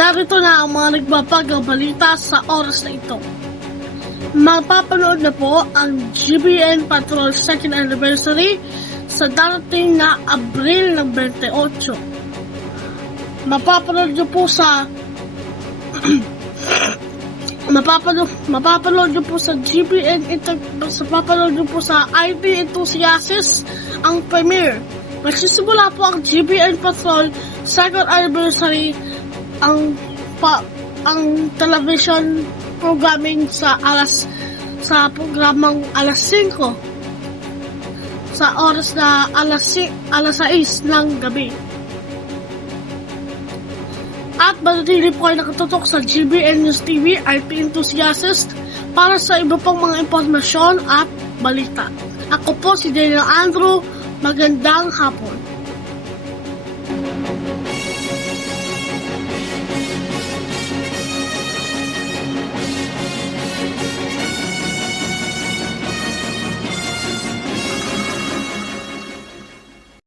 Narito na ang mga nagbababalita sa oras na ito. Mapapanood na po ang GBN Patrol 2nd Anniversary sa darating na Abril ng 28. Mapapanood nyo po sa mapapanood nyo po sa mapapanood nyo po sa IT Enthusiasts ang premiere. Magsisimula po ang GBN Patrol 2nd Anniversary ang television programming sa programang alas 5 sa oras na alas 6 ng gabi. At manatili po kayo nakatutok sa GBN News TV, IT Enthusiast para sa iba pang mga impormasyon at balita. Ako po si Daniel Andrew. Magandang hapon.